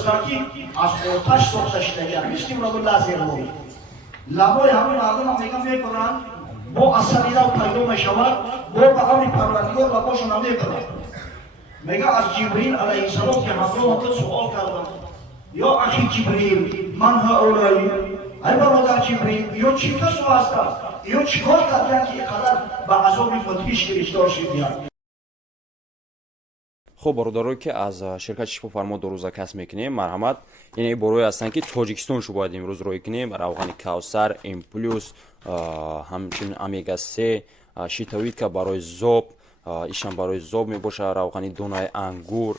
هستند که از آتش ساخته شدگی مثل رو لازم بود لبای همین آدم میگم میکنن با اصلیت پیدا میشود با به امر پروردگار لباشون نمیکنن میگه از جبرئیل علیه السلام که همراه خود سوال کردم یا اخی جبرئیل من هؤلاء ای برادر جبرئیل یا چی کس هستند یا چیکار کردن که اینقدر به عذاب فتیش گرفتار شدید خب برادرایی که از شرکت شفا فرما دو روزه کسب میکنیم مرحمت یعنی بروی هستن که تاجیکستان شو باید امروز روی کنیم روغن کوثر ام پلس همچنین امیگا 3 شیتویت که برای ذوب ایشان برای ذوب میباشه روغن دونای انگور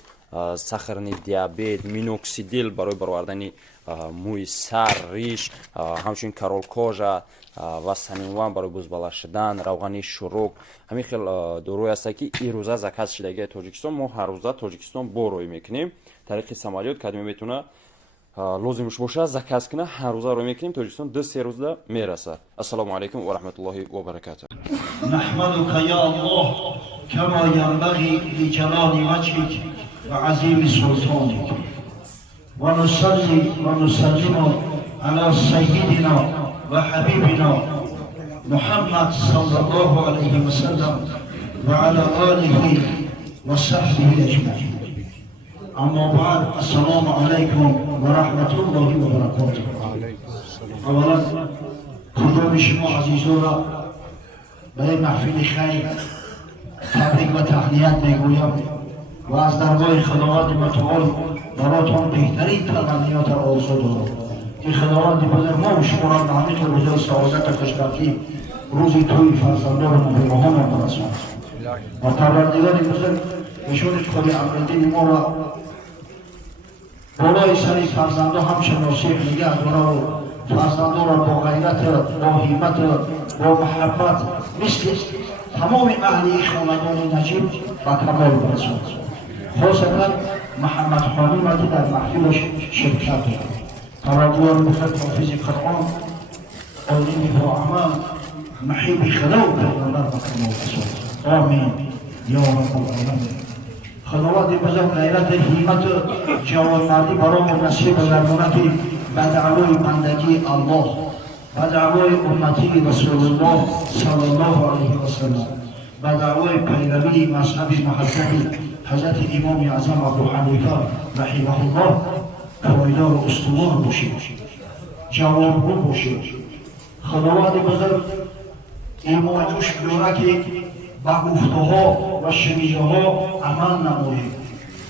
سخرنی دیابت مینوکسیدیل برای برآوردن موی سر ریش همچنین کارول کожа و سنیوان برای بزبالا شدن روغن شروک همین خیلی داروی هست که این روزه زکات شدگی تاجیکستان ما هر روزه تاجیکستان بروی میکنیم طریق سمالیات کدوم میتونه لازمش باشه زکات کنه هر روزه رو میکنیم تاجیکستان 2-3 روزه میرسه السلام علیکم و رحمت الله و برکاته نحمدك یا الله كما ينبغي لجلال وجهك وعظيم سلطانك ونصلي ونسلم على سيدنا وحبيبنا محمد صلى الله عليه وسلم وعلى آله وصحبه أجمعين أما بعد السلام عليكم ورحمة الله وبركاته أولا کدام شما عزیزان را برای محفل خیر تبریک و تهنیت میگویم و از درگاه خداوند متعال براتون بهترین تمنیات را آرزو دارم که خداوند بزرگ ما و شما را به همین روزهای سعادت و خوشبختی روزی توی فرزندان نوجوانان برساند و پروردگار بزرگ نشان خود امردین ما را بالای سر فرزندان همچنان ناصح نگه دارد و فرزندان را با غیرت با همت با محبت مثل تمام اهل خاندان نجیب و کمال برساند خاصتا محمد خانم که در محفلش شرکت دارد پروردگار بزرگ حافظ قرآن عالم با عمل محب خدا و پیغمبر و کمال برساند آمین یا رب العالمین خداوند بزرگ غیرت همت جوانمردی برای نصیب گرداند که به دعوای بندگی الله به دعوای امتی رسول الله صلی الله علیه و سلم به دعوای پیروی مذهب محبت حضرت امام اعظم ابو حنیفه رحمه الله پایدار و استوار باشید جوانگو باشید خداوند بزرگ ایمانش بیاره که با گفته‌ها و شنیده‌ها عمل نمایید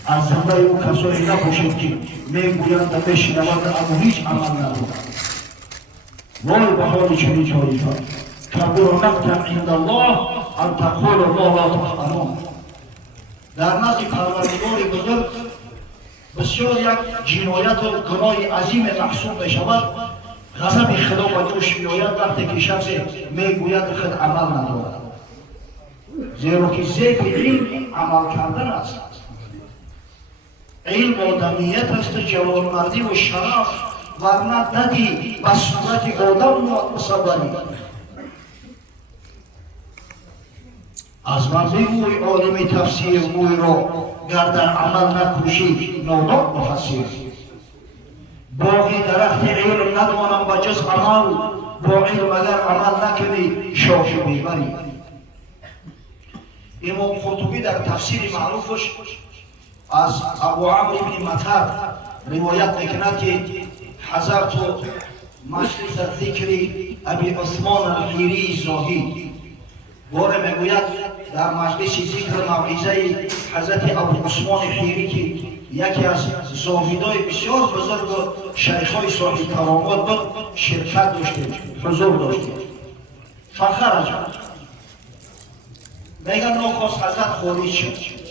از جمله او کسایی نباشید که میگویند و میشنوند اما هیچ عمل ندارند وای به حال چنین طایفه کبر مقتا عند الله ان تقولوا ما لا تفعلون در نزد پروردگار بزرگ بسیار یک جنایت و گناه عظیم محسوب میشود غضب خدا به جوش میآید وقتی که شخص میگوید خود عمل ندارد زیرا که ذکر علم عمل کردن است علم آدمیت است جوانمردی و شرف ورنه ندی به صورت آدم مصوری از من بگوی عالم تفسیر موی را گر در عمل نکوشی نادان مفسر باقی درخت علم ندانم به جز عمل با علم اگر عمل نکنی شاخ میبری امام قرطبی در تفسیر معروفش از ابو عمرو بن مطر روایت میکند که حضرت مجلس ذکر ابی عثمان الحیری زاهی باره میگوید در مجلس ذکر موعظه حضرت ابو عثمان حیری که یکی از زاهدای بسیار بزرگ و شیخای صاحب کرامات بود شرکت داشته حضور داشته فخر جان میگن ناخواست حضرت خارج شد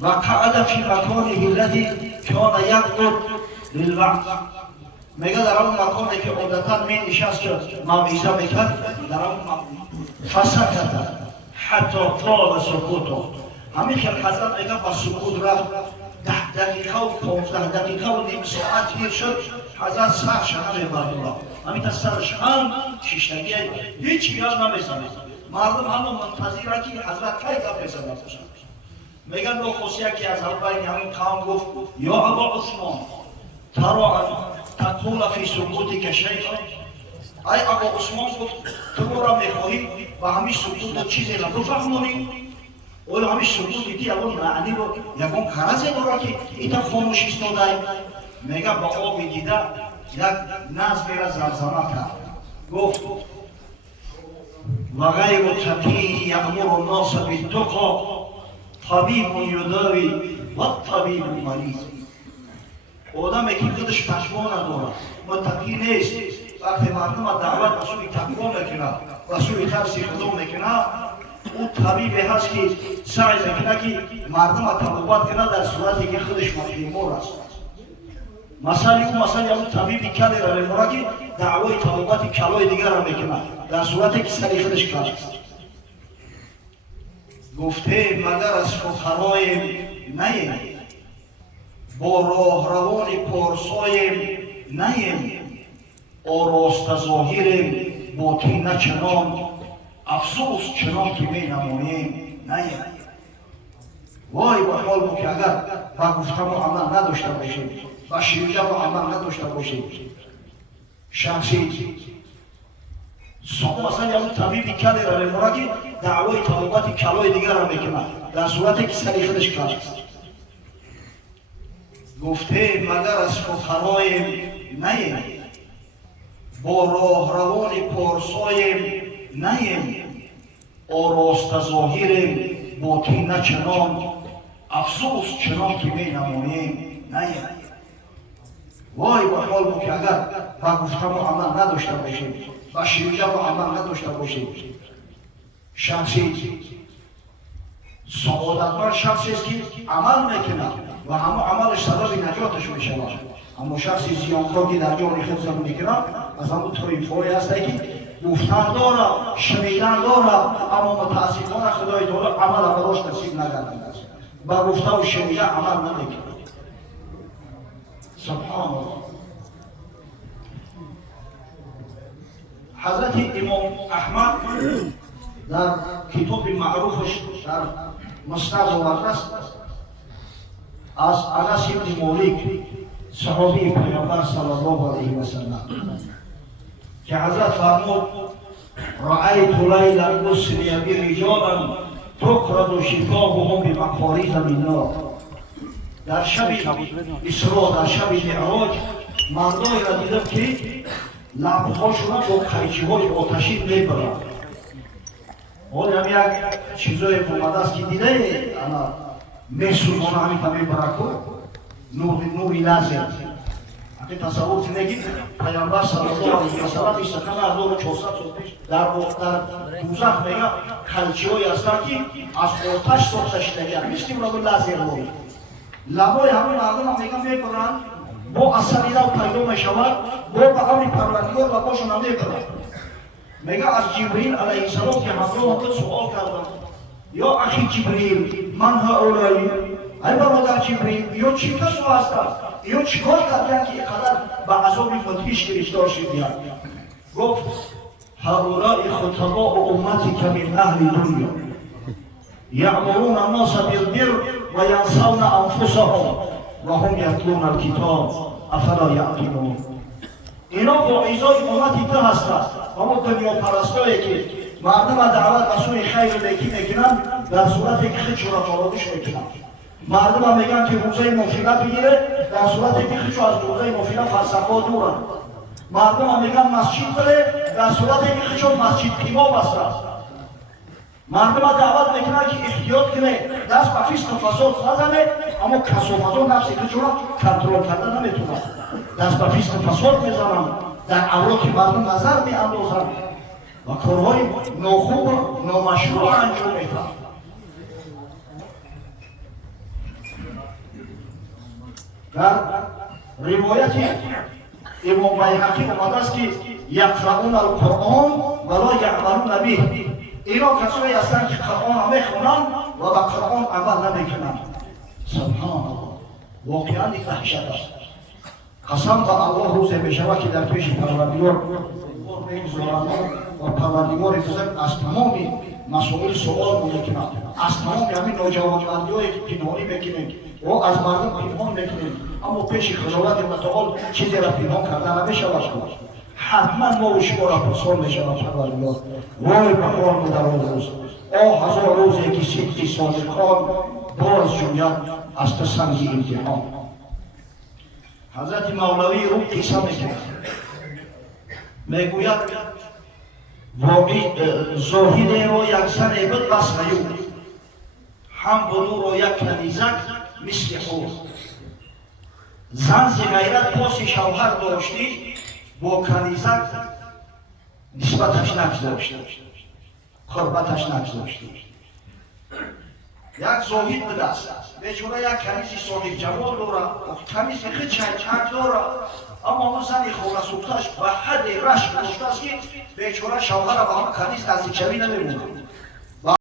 و قعد فی مکانه الذی کان یقعد للوعظ میگه در اون مکانی که عادتا می نشست که موعظه میکرد در اون فسکت حتی طال سکوت همین که حضرت میگه با سکوت رفت 10 دقیقه و 15 دقیقه و نیم ساعت گیر شد حضرت سرش نمیبرد همین تا سرش هم شیشتگی هیچ یاد نمیزنه مردم همه منتظره که حضرت کی گپ بزنه میگن نخست یکی از اولین همین قوم گفت یا ابا عثمان ترى تقول فی سکوتک شیئا، ای ابا عثمان گفت تو را میخواهی و همین سکوت چیزی را بفهمونی؟ اول همین سکوتی که اول معنی رو یکون قرضی رو که ایتا خاموش ایستاده. میگه با آب دیده یک نظمی را زمزمه کرد، گفت و غیر تقی یأمر الناس بالتقی طبیب یداوی و طبیب مریض. آدمی که خودش تقوا نداره متقی نیست، وقتی مردم دعوت به سوی تقوا میکنه و سوی ترس خدا میکنه، او طبیبی هست که سعی میکنه که مردم توبت کنه در صورتی که خودش بیمار است. مثلا اون طبیبی کلی را میمونه که دعوای توبت کلای دیگر را میکنه در صورتی که سری خودش کار است. گفته مگر از فقرایم نیم، با راهروان پارسایم نیم، آراسته ظاهریم باطن چنان، افسوس چنان که می نماییم نیم. وای با حال ما که اگر با گفتم و عمل نداشته باشیم، با شیوه و عمل نداشته باشیم، شخصی مثلا اون طبیبی کلی را میمونه که دعوای توبت کلای دیگر را میکنه در صورتی که سری خودش کار است. گفته مگر از فقرایم نیم، با راهروان پارسایم نیم، آراسته ظاهریم باطن چنان، افسوس چنان که می نماییم نیم. وای با حال ما که اگر با گفتم و عمل نداشته باشیم، با شیوه و عمل نداشته باشیم، شخصی سعادتمند شخصی است که عمل میکنه و همه عملش سبب نجاتش میشود. اما شخصی زیانکار که در جان خود زمین میکنه از همون طایفه‌ای هست که گفتن داره، شنیدن داره، اما متاسفانه خدای تعالی عمل براش نصیب نگردیده است. با گفته و شنیده عمل نمیکنه. سبحان الله. حضرت امام احمد در کتاب معروفش در مسند آورده است از انس بن مالک صحابی پیامبر صلی الله علیه و سلم که حضرت فرمود رأیت لیلا اسری برجالا تقرض شفاههم بمقاریض من نار. در شب اسراء، در شب معراج مردایی را دیدم که لبهاشون با قیچی‌های آتشین میبرند. حالا هم یک چیزای اومده است که دیده اما میسوزونه همین تا میبره کو نوری لازم. اگه تصور کنید پیامبر صلی الله علیه و سلم این سخن 1400 سال پیش در دوزخ میگه قیچی‌هایی هستند که از آتش ساخته شده‌اند، مثل اون لازم بود. لبای همین مردم هم میگن میبرند با اثری را پیدا میشود، با به امر پروردگار لباشون هم میبرند. میگه از جبریل علیه السلام که همراه خود سوال کردم یا اخی جبریل من هؤلاء، ای برادر جبریل یا چی کسو هستند یا چیکار کردن که اینقدر به عذاب مدهش گرفتار شدید؟ گفت هؤلاء خطباء امتی که من اهل دنیا یأمرون الناس بالبر و ینسون انفسهم و هم یتلون الکتاب افلا یعقلون. اینا واعظای امتی تو هستند، اما دنیا پرستایی که مردم دعوت به سوی خیر نیکی میکنن در صورتی که خودشون را فراموش میکنن. مردم میگن که روزه نافله بگیره در صورتی که خودشون از روزه نافله فرسخ‌ها دورن. مردم میگن مسجد بره در صورتی که خودشون مسجد پیما بستن. مردم دعوت میکنن که احتیاط کنه دست به فسق و فساد نزنه، اما کثافت و نفس خودشون را کنترل کردن نمیتونن. دست به فسق و فساد میزنن، در اوراق مردم نظر میاندازن و کارهای ناخوب و نامشروع انجام میدن. در روایت امام بیهقی اومده است که یقرؤون القرآن ولا یعملون به. اینا کسایی هستند که قرآن میخونن و به قرآن عمل نمیکنن. سبحان الله، واقعا یک دهشت است. قسم به الله روز میشود که در پیش پروردگار میگذارند و پروردگار بزرگ از تمام مسائل سوال میکنند. از تمام همین نوجوانمندی هایی که پنهانی میکنیم و از مردم پنهان میکنیم، اما پیش خداوند متعال چیزی را پنهان کردن نمیشود. حتما ما و شما را پرسان میشود پروردگار. وای به قرب در آن روز، هزار روزی که صدق صادقان باز جوید از تو سنگ امتحان. حضرت مولوی رو قصه میکنه، میگوید واقعی زاهد رو یک زن بود بس غیور، هم بلو رو یک کنیزک مثل خور. زن ز غیرت پاس شوهر داشتی، با کنیزک نسبتش نگذاشتی، قربتش نگذاشتی. یک زاهد بوده است، بیچاره یک کنیز صاحب جمال داره، کنیز خیلی چند داره، اما اون زن خونه سوختش به حد رشک گفته است که بیچاره شوهر با هم کنیز نزدیک شوی نمیمونه.